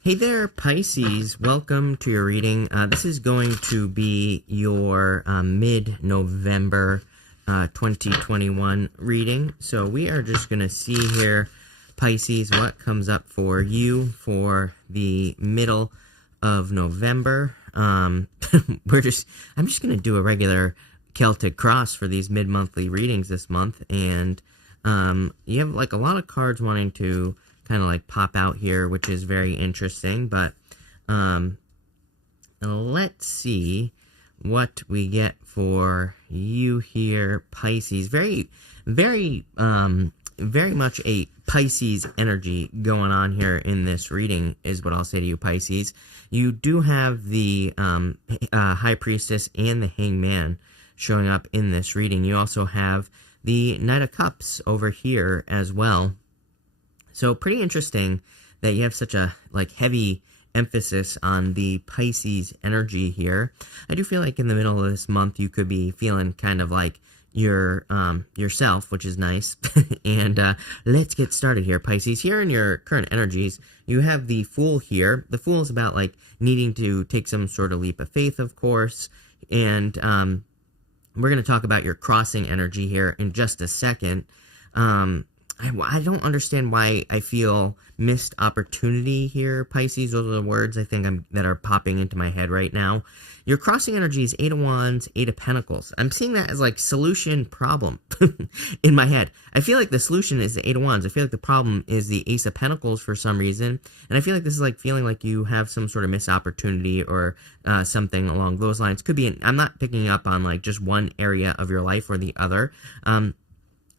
Hey there, Pisces. Welcome to your reading. This is going to be your mid-November 2021 reading. So we are just going to see here, Pisces, what comes up for you for the middle of November. I'm just going to do a regular Celtic cross for these mid-monthly readings this month. And you have like a lot of cards wanting to kind of like pop out here, which is very interesting, but let's see what we get for you here, Pisces. Very much a Pisces energy going on here in this reading is what I'll say to you, Pisces. You do have the High Priestess and the Hangman showing up in this reading. You also have the Knight of Cups over here as well. So pretty interesting that you have such a heavy emphasis on the Pisces energy here. I do feel like in the middle of this month you could be feeling kind of like yourself, which is nice. And let's get started here, Pisces. Here in your current energies, you have the Fool here. The Fool is about like needing to take some sort of leap of faith, of course. And we're going to talk about your crossing energy here in just a second. I don't understand why I feel missed opportunity here, Pisces. Those are the words I think that are popping into my head right now. Your crossing energy is Eight of Wands, Eight of Pentacles. I'm seeing that as like solution problem in my head. I feel like the solution is the Eight of Wands. I feel like the problem is the Ace of Pentacles for some reason. And I feel like this is like feeling like you have some sort of missed opportunity or something along those lines. Could be, I'm not picking up on like just one area of your life or the other.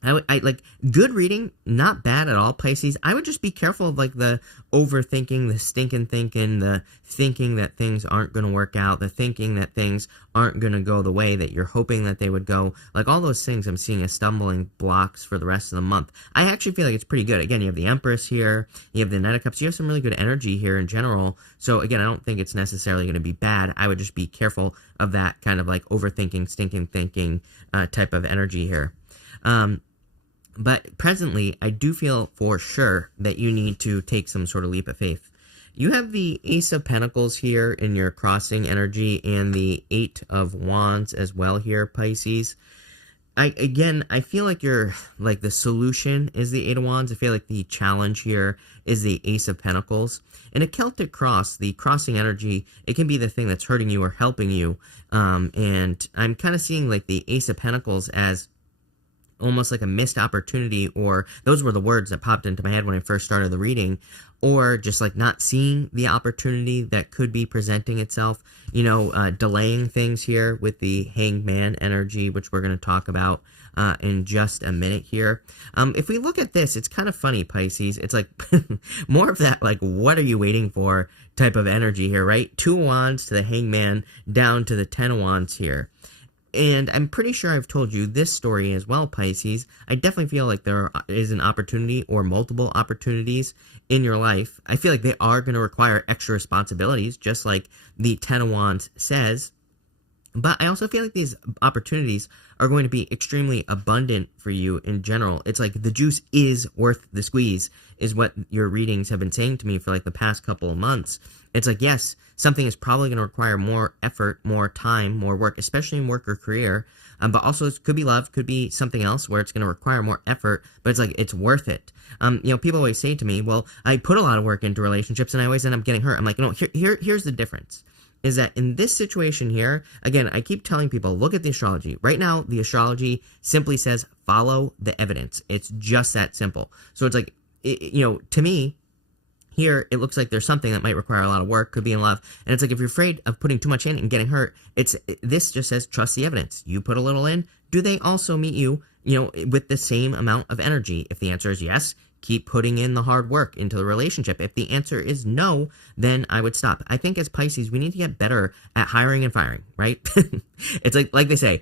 I like good reading, not bad at all, Pisces. I would just be careful of like the overthinking, the stinking thinking, the thinking that things aren't going to work out, the thinking that things aren't going to go the way that you're hoping that they would go. Like all those things I'm seeing as stumbling blocks for the rest of the month. I actually feel like it's pretty good. Again, you have the Empress here, you have the Knight of Cups, you have some really good energy here in general. So again, I don't think it's necessarily going to be bad. I would just be careful of that kind of like overthinking, stinking thinking type of energy here. But presently, I do feel for sure that you need to take some sort of leap of faith. You have the Ace of Pentacles here in your crossing energy and the Eight of Wands as well here, Pisces. I feel like you're like the solution is the Eight of Wands. I feel like the challenge here is the Ace of Pentacles. In a Celtic cross, the crossing energy, it can be the thing that's hurting you or helping you. And I'm kind of seeing like the Ace of Pentacles as almost like a missed opportunity, or those were the words that popped into my head when I first started the reading, or just like not seeing the opportunity that could be presenting itself, delaying things here with the Hangman energy, which we're going to talk about in just a minute here. If we look at this, it's kind of funny, Pisces. It's like more of that, like, what are you waiting for type of energy here, right? Two of Wands to the Hangman down to the Ten of Wands here. And I'm pretty sure I've told you this story as well, Pisces. I definitely feel like there is an opportunity or multiple opportunities in your life. I feel like they are going to require extra responsibilities, just like the Ten of Wands says. But I also feel like these opportunities are going to be extremely abundant for you in general. It's like the juice is worth the squeeze, is what your readings have been saying to me for like the past couple of months. It's like, yes, something is probably going to require more effort, more time, more work, especially in work or career. But also it could be love, could be something else where it's going to require more effort, but it's like, it's worth it. People always say to me, well, I put a lot of work into relationships and I always end up getting hurt. I'm like, here's the difference. Is that in this situation here, again, I keep telling people, look at the astrology. Right now, the astrology simply says, follow the evidence. It's just that simple. So it's like, to me, here, it looks like there's something that might require a lot of work, could be in love. And it's like, if you're afraid of putting too much in and getting hurt, this just says, trust the evidence. You put a little in. Do they also meet you, with the same amount of energy? If the answer is yes, keep putting in the hard work into the relationship. If the answer is no, then I would stop. I think as Pisces, we need to get better at hiring and firing, right? It's like they say,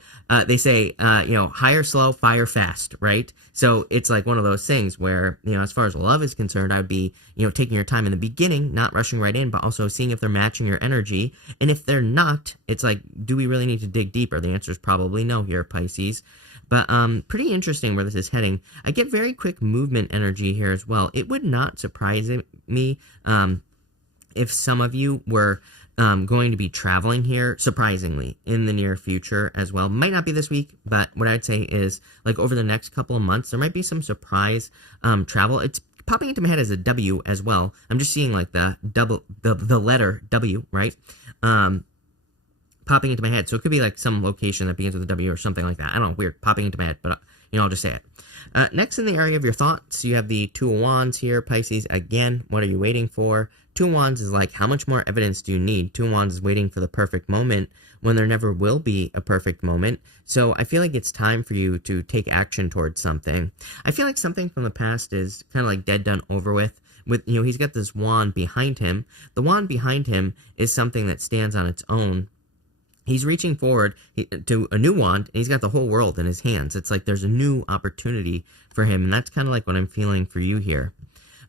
hire slow, fire fast, right? So it's like one of those things where, as far as love is concerned, I would be, taking your time in the beginning, not rushing right in, but also seeing if they're matching your energy. And if they're not, it's like, do we really need to dig deeper? The answer is probably no here, Pisces. But pretty interesting where this is heading. I get very quick movement energy here as well. It would not surprise me if some of you were going to be traveling here, surprisingly, in the near future as well. Might not be this week, but what I'd say is, like, over the next couple of months, there might be some surprise travel. It's popping into my head as a W as well. I'm just seeing, like, the letter W, right? Popping into my head. So it could be, like, some location that begins with a W or something like that. I don't know, weird, popping into my head, but, I'll just say it. Next, in the area of your thoughts, you have the Two of Wands here, Pisces. Again, what are you waiting for? Two of Wands is like, how much more evidence do you need? Two of Wands is waiting for the perfect moment when there never will be a perfect moment. So I feel like it's time for you to take action towards something. I feel like something from the past is kind of like dead, done, over with. He's got this wand behind him. The wand behind him is something that stands on its own. He's reaching forward to a new wand, and he's got the whole world in his hands. It's like there's a new opportunity for him, and that's kind of like what I'm feeling for you here.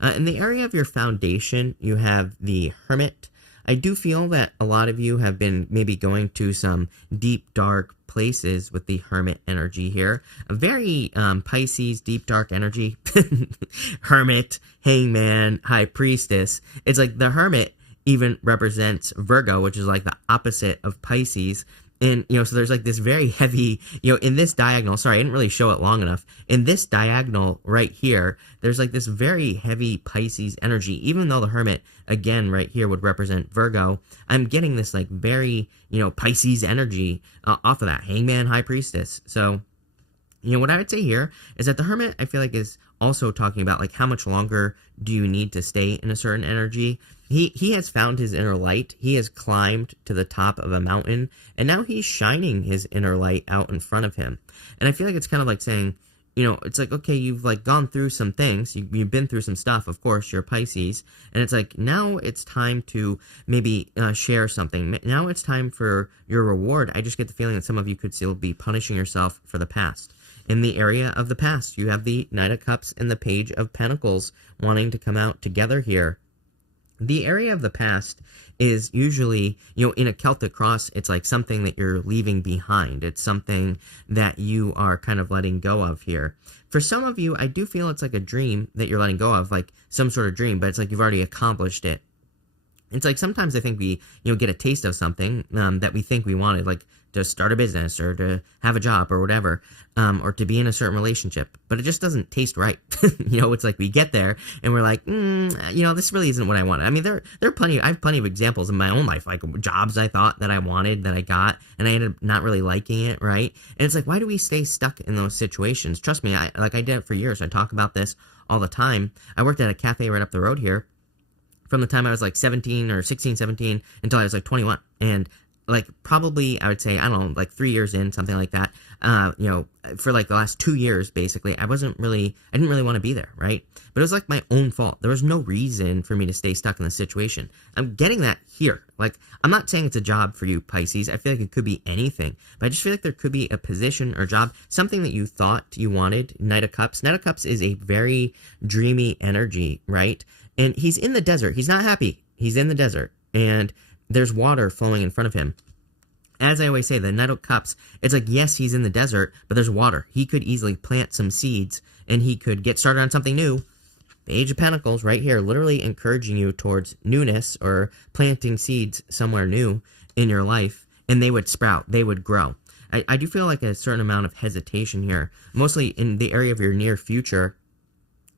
In the area of your foundation, you have the Hermit. I do feel that a lot of you have been maybe going to some deep, dark places with the Hermit energy here. A very Pisces, deep, dark energy. Hermit, Hangman, High Priestess. It's like the Hermit even represents Virgo, which is like the opposite of Pisces. And, so there's like this very heavy, in this diagonal, sorry, I didn't really show it long enough. In this diagonal right here, there's like this very heavy Pisces energy. Even though the Hermit, again, right here would represent Virgo, I'm getting this like very, Pisces energy off of that. Hangman, High Priestess. So, what I would say here is that the Hermit, I feel like, is also talking about, like, how much longer do you need to stay in a certain energy? He has found his inner light. He has climbed to the top of a mountain, and now he's shining his inner light out in front of him. And I feel like it's kind of like saying, it's like, okay, you've, like, gone through some things. You've been through some stuff. Of course, you're Pisces. And it's like, now it's time to maybe share something. Now it's time for your reward. I just get the feeling that some of you could still be punishing yourself for the past. In the area of the past, you have the Knight of Cups and the Page of Pentacles wanting to come out together here. The area of the past is usually, in a Celtic cross, it's like something that you're leaving behind. It's something that you are kind of letting go of here. For some of you, I do feel it's like a dream that you're letting go of, like some sort of dream, but it's like you've already accomplished it. It's like sometimes I think we, get a taste of something that we think we wanted, like to start a business or to have a job or whatever, or to be in a certain relationship, but it just doesn't taste right. It's like we get there and we're like, this really isn't what I wanted. I mean, there are I have plenty of examples in my own life, like jobs I thought that I wanted that I got, and I ended up not really liking it, right? And it's like, why do we stay stuck in those situations? Trust me, I did it for years. I talk about this all the time. I worked at a cafe right up the road here from the time I was like 17 or 16, 17 until I was like 21. And like probably I would say, I don't know, like 3 years in, something like that, for like the last 2 years, basically, I didn't really want to be there, right? But it was like my own fault. There was no reason for me to stay stuck in this situation. I'm getting that here. Like, I'm not saying it's a job for you, Pisces. I feel like it could be anything, but I just feel like there could be a position or job, something that you thought you wanted. Knight of Cups. Knight of Cups is a very dreamy energy, right? And he's in the desert. He's not happy. He's in the desert. And there's water flowing in front of him. As I always say, the Knight of Cups, it's like, yes, he's in the desert, but there's water. He could easily plant some seeds, and he could get started on something new. The Age of Pentacles right here, literally encouraging you towards newness or planting seeds somewhere new in your life, and they would sprout. They would grow. I do feel like a certain amount of hesitation here, mostly in the area of your near future.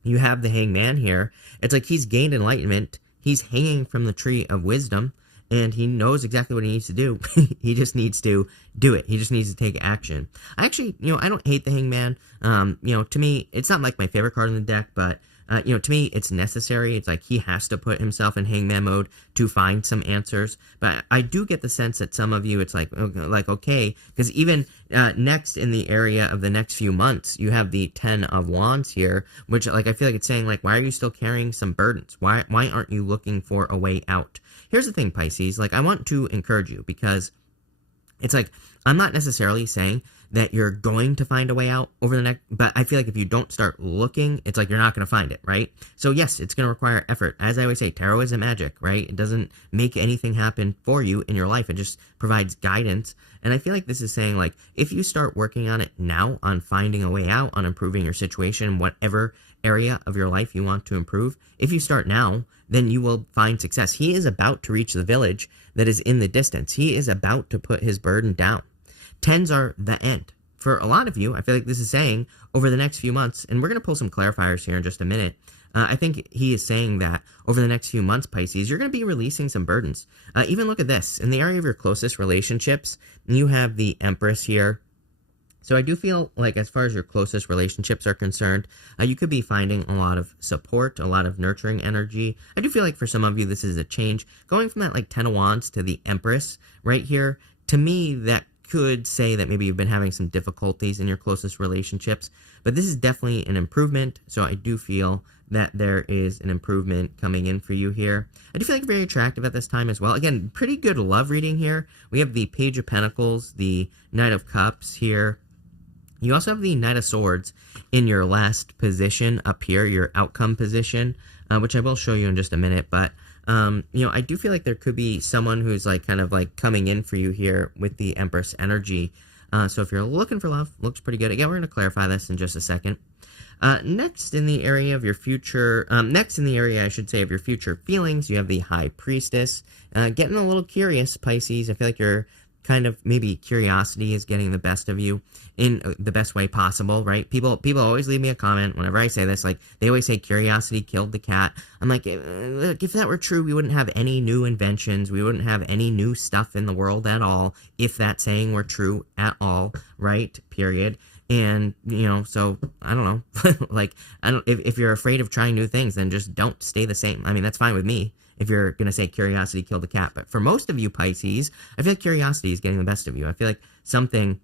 You have the Hangman here. It's like he's gained enlightenment. He's hanging from the tree of wisdom, and he knows exactly what he needs to do. He just needs to do it. He just needs to take action. I actually, I don't hate the Hangman. To me, it's not like my favorite card in the deck, but to me, it's necessary. It's like he has to put himself in Hangman mode to find some answers. But I do get the sense that some of you, it's like okay, because even next in the area of the next few months, you have the 10 of Wands here, which like I feel like it's saying like, why are you still carrying some burdens? Why aren't you looking for a way out? Here's the thing, Pisces. Like, I want to encourage you because it's like I'm not necessarily saying that you're going to find a way out over the next, but I feel like if you don't start looking, it's like you're not going to find it, right? So yes, it's going to require effort. As I always say, tarot isn't magic, right? It doesn't make anything happen for you in your life. It just provides guidance. And I feel like this is saying like, if you start working on it now, on finding a way out, on improving your situation, whatever area of your life you want to improve, if you start now, then you will find success. He is about to reach the village that is in the distance. He is about to put his burden down. Tens are the end. For a lot of you, I feel like this is saying over the next few months, and we're going to pull some clarifiers here in just a minute. I think he is saying that over the next few months, Pisces, you're going to be releasing some burdens. Even look at this. In the area of your closest relationships, you have the Empress here. So I do feel like as far as your closest relationships are concerned, you could be finding a lot of support, a lot of nurturing energy. I do feel like for some of you, this is a change. Going from that like 10 of Wands to the Empress right here, to me, that could say that maybe you've been having some difficulties in your closest relationships, but this is definitely an improvement. So I do feel that there is an improvement coming in for you here. I do feel like very attractive at this time as well. Again, pretty good love reading here. We have the Page of Pentacles, the Knight of Cups here. You also have the Knight of Swords in your last position up here, your outcome position, which I will show you in just a minute. But, you know, I do feel like there could be someone who's like kind of like coming in for you here with the Empress energy. So if you're looking for love, looks pretty good. Again, we're going to clarify this in just a second. Next in the area of your future, next in the area, I should say, of your future feelings, you have the High Priestess. Getting a little curious, Pisces. I feel like you're kind of, maybe curiosity is getting the best of you in the best way possible, right? People always leave me a comment whenever I say this, like, they always say curiosity killed the cat. I'm like, look, if that were true, we wouldn't have any new inventions, we wouldn't have any new stuff in the world at all, if that saying were true at all, right? Period. And, you know, so, I don't know, like, if you're afraid of trying new things, then just don't stay the same. I mean, that's fine with me, if you're going to say curiosity killed the cat. But for most of you, Pisces, I feel like curiosity is getting the best of you. I feel like something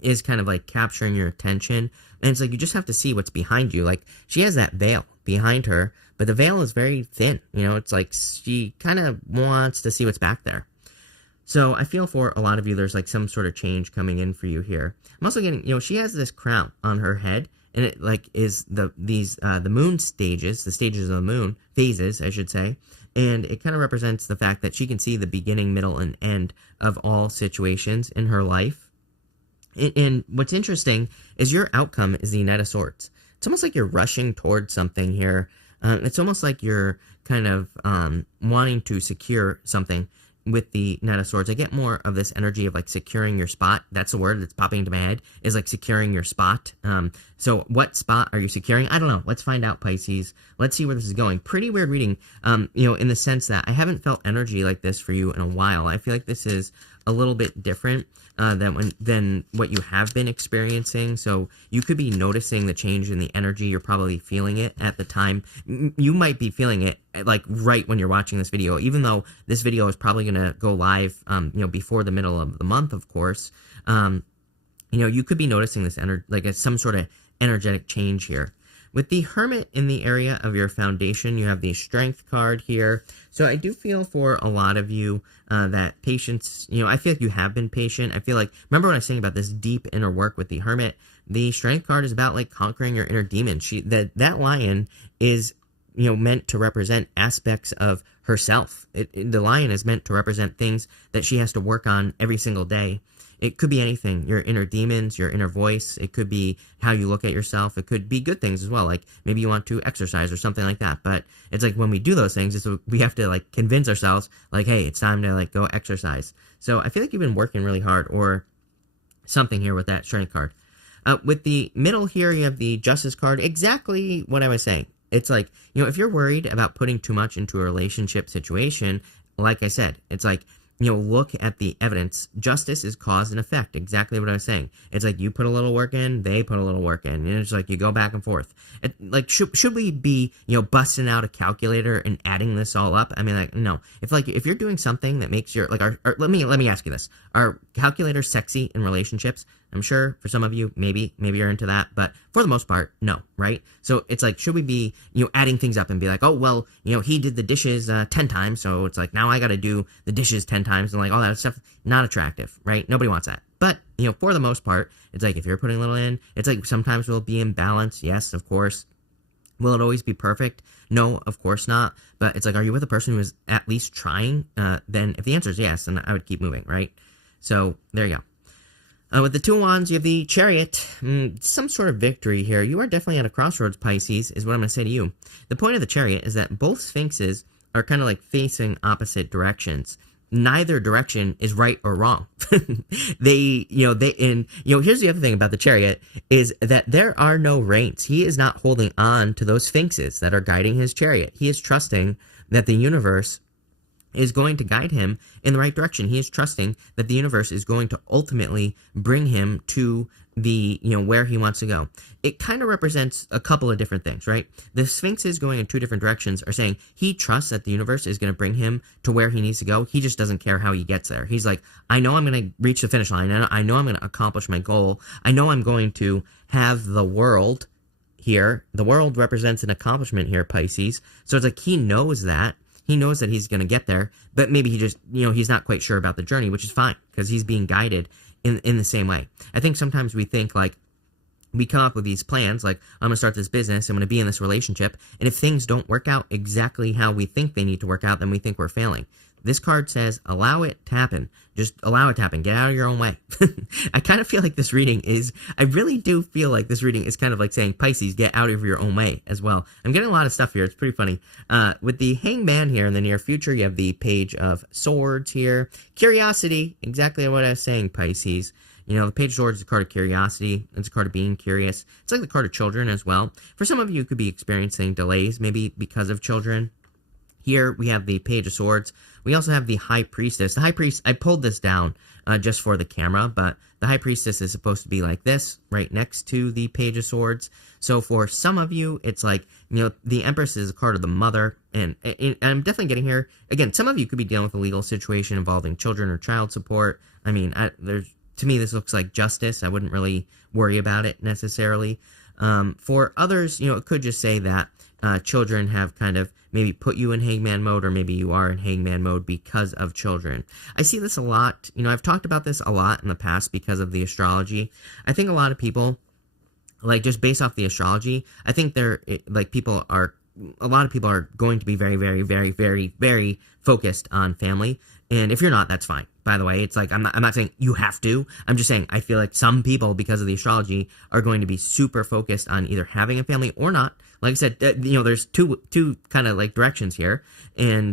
is kind of like capturing your attention. And it's like you just have to see what's behind you. Like, she has that veil behind her, but the veil is very thin. You know, it's like she kind of wants to see what's back there. So I feel for a lot of you, there's like some sort of change coming in for you here. I'm also getting, you know, she has this crown on her head, and it like is the moon stages, the stages of the moon, phases, I should say. And it kind of represents the fact that she can see the beginning, middle, and end of all situations in her life. And what's interesting is your outcome is the Knight of Swords. It's almost like you're rushing towards something here. It's almost like you're kind of wanting to secure something with the Knight of Swords. I get more of this energy of like securing your spot. That's the word that's popping into my head, is like securing your spot. So what spot are you securing? I don't know. Let's find out, Pisces. Let's see where this is going. Pretty weird reading, you know, in the sense that I haven't felt energy like this for you in a while. I feel like this is a little bit different than what you have been experiencing. So you could be noticing the change in the energy. You're probably feeling it at the time. You might be feeling it like right when you're watching this video, even though this video is probably going to go live, you know, before the middle of the month, of course. You know, you could be noticing this like some sort of energetic change here. With the Hermit in the area of your foundation, you have the Strength card here. So I do feel for a lot of you that patience, you know, I feel like you have been patient. I feel like, remember when I was saying about this deep inner work with the Hermit? The Strength card is about like conquering your inner demon. That lion is, you know, meant to represent aspects of herself. The lion is meant to represent things that she has to work on every single day. It could be anything, your inner demons, your inner voice. It could be how you look at yourself. It could be good things as well, like maybe you want to exercise or something like that. But it's like when we do those things, we have to like convince ourselves, like, hey, it's time to like go exercise. So I feel like you've been working really hard or something here with that Strength card. With the middle here, you have the Justice card. Exactly what I was saying. It's like, you know, if you're worried about putting too much into a relationship situation, like I said, it's like, you know, look at the evidence. Justice is cause and effect. Exactly what I was saying. It's like you put a little work in, they put a little work in. And it's like you go back and forth. Like, should we be, you know, busting out a calculator and adding this all up? I mean, like, no. If you're doing something that makes your, like, let me ask you this. Are calculators sexy in relationships? I'm sure for some of you, maybe you're into that, but for the most part, no, right? So it's like, should we be, you know, adding things up and be like, oh, well, you know, he did the dishes 10 times, so it's like, now I got to do the dishes 10 times, and like all that stuff, not attractive, right? Nobody wants that. But, you know, for the most part, it's like, if you're putting a little in, it's like, sometimes we'll be in balance. Yes, of course. Will it always be perfect? No, of course not. But it's like, are you with a person who is at least trying? Then if the answer is yes, then I would keep moving, right? So there you go. With the Two of Wands, you have the Chariot. Some sort of victory here. You are definitely at a crossroads, Pisces, is what I'm going to say to you. The point of the Chariot is that both Sphinxes are kind of like facing opposite directions. Neither direction is right or wrong. Here's the other thing about the Chariot is that there are no reins. He is not holding on to those Sphinxes that are guiding his chariot. He is trusting that the universe is going to guide him in the right direction. He is trusting that the universe is going to ultimately bring him to the, where he wants to go. It kind of represents a couple of different things, right? The Sphinxes going in two different directions are saying he trusts that the universe is going to bring him to where he needs to go. He just doesn't care how he gets there. He's like, I know I'm going to reach the finish line. I know I'm going to accomplish my goal. I know I'm going to have the world here. The world represents an accomplishment here, Pisces. So it's like he knows that. He knows that he's going to get there, but maybe he just, he's not quite sure about the journey, which is fine because he's being guided in the same way. I think sometimes we think like we come up with these plans, like I'm going to start this business, I'm going to be in this relationship, and if things don't work out exactly how we think they need to work out, then we think we're failing. This card says, allow it to happen. Just allow it to happen. Get out of your own way. I kind of feel like this reading is, I really do feel like this reading is kind of like saying, Pisces, get out of your own way as well. I'm getting a lot of stuff here. It's pretty funny. With the Hangman here in the near future, you have the Page of Swords here. Curiosity, exactly what I was saying, Pisces. The Page of Swords is a card of curiosity. It's a card of being curious. It's like the card of children as well. For some of you, could be experiencing delays, maybe because of children. Here we have the Page of Swords. We also have the High Priestess. The High Priest, I pulled this down just for the camera, but the High Priestess is supposed to be like this, right next to the Page of Swords. So for some of you, it's like, the Empress is a card of the mother, and I'm definitely getting here. Again, some of you could be dealing with a legal situation involving children or child support. I mean, to me, this looks like justice. I wouldn't really worry about it necessarily. For others, it could just say that children have kind of maybe put you in hangman mode, or maybe you are in hangman mode because of children. I see this a lot. I've talked about this a lot in the past because of the astrology. I think a lot of people, like just based off the astrology, I think a lot of people are going to be very, very, very, very, very focused on family. And if you're not, that's fine. By the way, it's like, I'm not saying you have to. I'm just saying I feel like some people, because of the astrology, are going to be super focused on either having a family or not. Like I said, there's two kind of like directions here. And,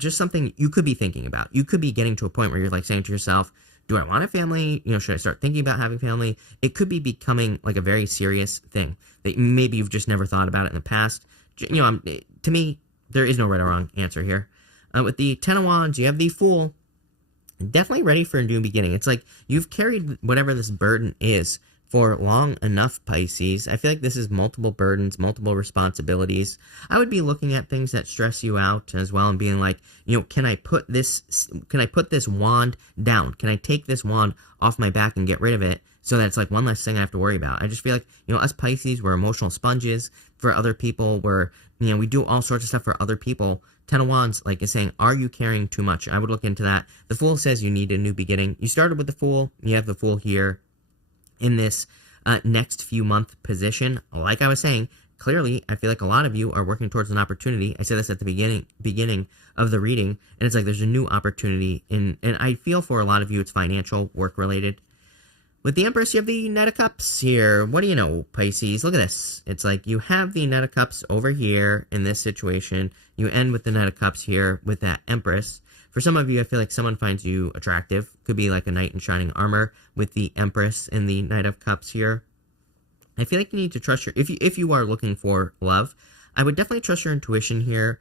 just something you could be thinking about. You could be getting to a point where you're like saying to yourself, do I want a family? Should I start thinking about having family? It could be becoming like a very serious thing that maybe you've just never thought about it in the past. To me, there is no right or wrong answer here. With the Ten of Wands, you have the Fool. Definitely ready for a new beginning. It's like you've carried whatever this burden is for long enough, Pisces. I feel like this is multiple burdens, multiple responsibilities. I would be looking at things that stress you out as well and being like, can I put this wand down? Can I take this wand off my back and get rid of it so that it's like one less thing I have to worry about? I just feel like, us Pisces, we're emotional sponges for other people. We do all sorts of stuff for other people. Ten of Wands, like, is saying, are you carrying too much? I would look into that. The Fool says you need a new beginning. You started with the Fool. You have the Fool here in this next few month position. Like I was saying, clearly, I feel like a lot of you are working towards an opportunity. I said this at the beginning of the reading, and it's like there's a new opportunity. And I feel for a lot of you, it's financial, work-related. With the Empress, you have the Knight of Cups here. What do you know, Pisces? Look at this. It's like you have the Knight of Cups over here in this situation. You end with the Knight of Cups here with that Empress. For some of you, I feel like someone finds you attractive. Could be like a knight in shining armor with the Empress and the Knight of Cups here. I feel like you need to trust if you are looking for love, I would definitely trust your intuition here.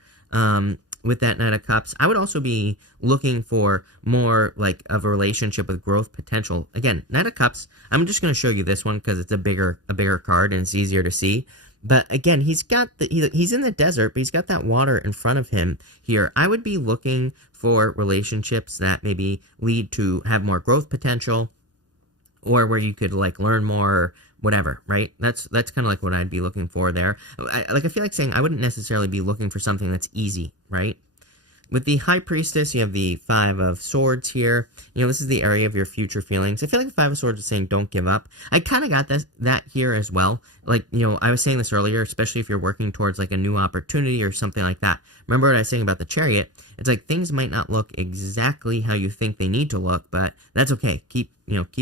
With that Knight of Cups, I would also be looking for more like of a relationship with growth potential. Again, Knight of Cups, I'm just going to show you this one because it's a bigger card and it's easier to see. But again, he's in the desert, but he's got that water in front of him here. I would be looking for relationships that maybe lead to have more growth potential, or where you could like learn more, or whatever, right? That's kind of like what I'd be looking for there. I feel like saying I wouldn't necessarily be looking for something that's easy, right? With the High Priestess, you have the Five of Swords here. This is the area of your future feelings. I feel like the Five of Swords is saying don't give up. I kind of got that here as well. Like, I was saying this earlier, especially if you're working towards like a new opportunity or something like that. Remember what I was saying about the Chariot? It's like things might not look exactly how you think they need to look, but that's okay. Keep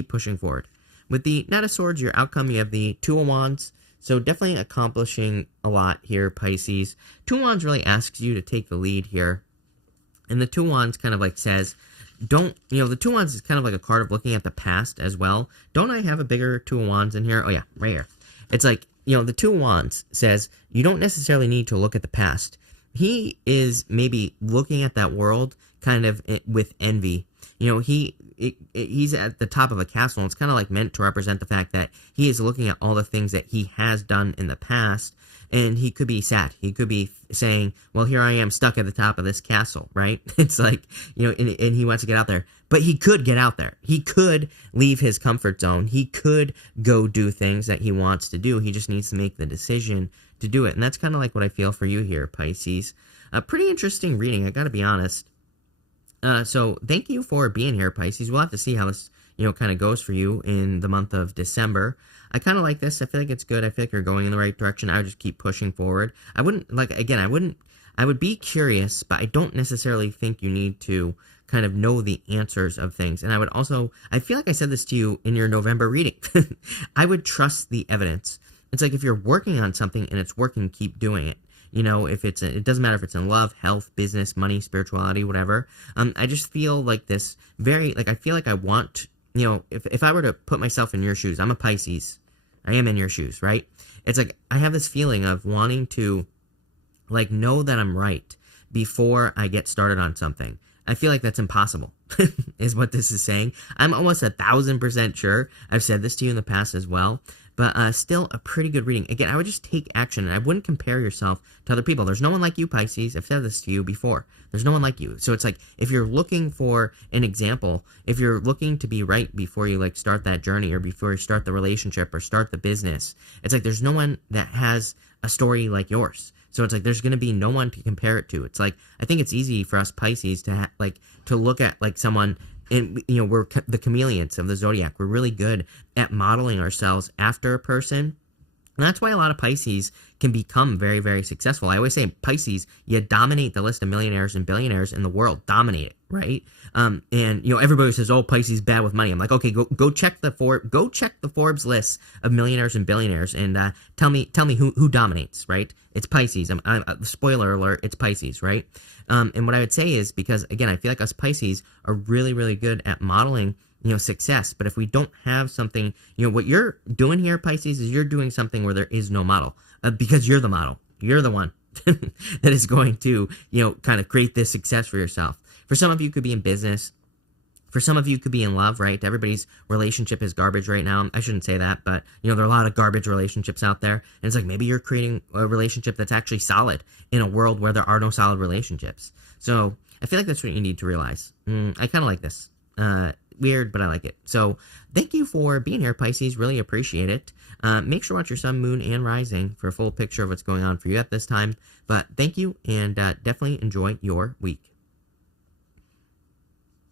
pushing forward. With the Knight of Swords, your outcome, you have the Two of Wands. So definitely accomplishing a lot here, Pisces. Two of Wands really asks you to take the lead here. And the Two of Wands kind of like says, the Two of Wands is kind of like a card of looking at the past as well. Don't I have a bigger Two of Wands in here? Oh yeah, right here. It's like, the Two of Wands says you don't necessarily need to look at the past. He is maybe looking at that world kind of with envy. He's at the top of a castle, and it's kind of like meant to represent the fact that he is looking at all the things that he has done in the past, and he could be sad. He could be saying, well, here I am stuck at the top of this castle, right? It's like, and he wants to get out there. But he could get out there. He could leave his comfort zone. He could go do things that he wants to do. He just needs to make the decision to do it. And that's kind of like what I feel for you here, Pisces. A pretty interesting reading, I got to be honest. So thank you for being here, Pisces. We'll have to see how this, kind of goes for you in the month of December. I kind of like this. I feel like it's good. I feel like you're going in the right direction. I would just keep pushing forward. I would be curious, but I don't necessarily think you need to kind of know the answers of things. And I feel like I said this to you in your November reading. I would trust the evidence. It's like if you're working on something and it's working, keep doing it. It doesn't matter if it's in love, health, business, money, spirituality, whatever. I just feel like I feel like I want, if I were to put myself in your shoes, I'm a Pisces. I am in your shoes, right? It's like I have this feeling of wanting to like know that I'm right before I get started on something. I feel like that's impossible, is what this is saying. I'm almost 1,000% sure. I've said this to you in the past as well, but still a pretty good reading. Again, I would just take action, and I wouldn't compare yourself to other people. There's no one like you, Pisces. I've said this to you before. There's no one like you. So it's like, if you're looking for an example, if you're looking to be right before you like start that journey or before you start the relationship or start the business, it's like there's no one that has a story like yours. So it's like there's going to be no one to compare it to. It's like, I think it's easy for us Pisces to to look at like someone, and we're the chameleons of the zodiac. We're really good at modeling ourselves after a person. And that's why a lot of Pisces can become very, very successful. I always say, Pisces, you dominate the list of millionaires and billionaires in the world. Dominate it, right? And everybody says, "Oh, Pisces bad with money." I'm like, okay, go check the Forbes list of millionaires and billionaires, and tell me who dominates, right? It's Pisces. Spoiler alert, it's Pisces, right? And what I would say is, because again, I feel like us Pisces are really, really good at modeling success. But if we don't have something, what you're doing here, Pisces, is you're doing something where there is no model, because you're the model. You're the one that is going to, kind of create this success for yourself. For some of you, it could be in business. For some of you, it could be in love, right? Everybody's relationship is garbage right now. I shouldn't say that, but, there are a lot of garbage relationships out there. And it's like, maybe you're creating a relationship that's actually solid in a world where there are no solid relationships. So I feel like that's what you need to realize. I kind of like this. Weird, but I like it. So thank you for being here, Pisces. Really appreciate it. Make sure to watch your sun, moon, and rising for a full picture of what's going on for you at this time. But thank you, and definitely enjoy your week.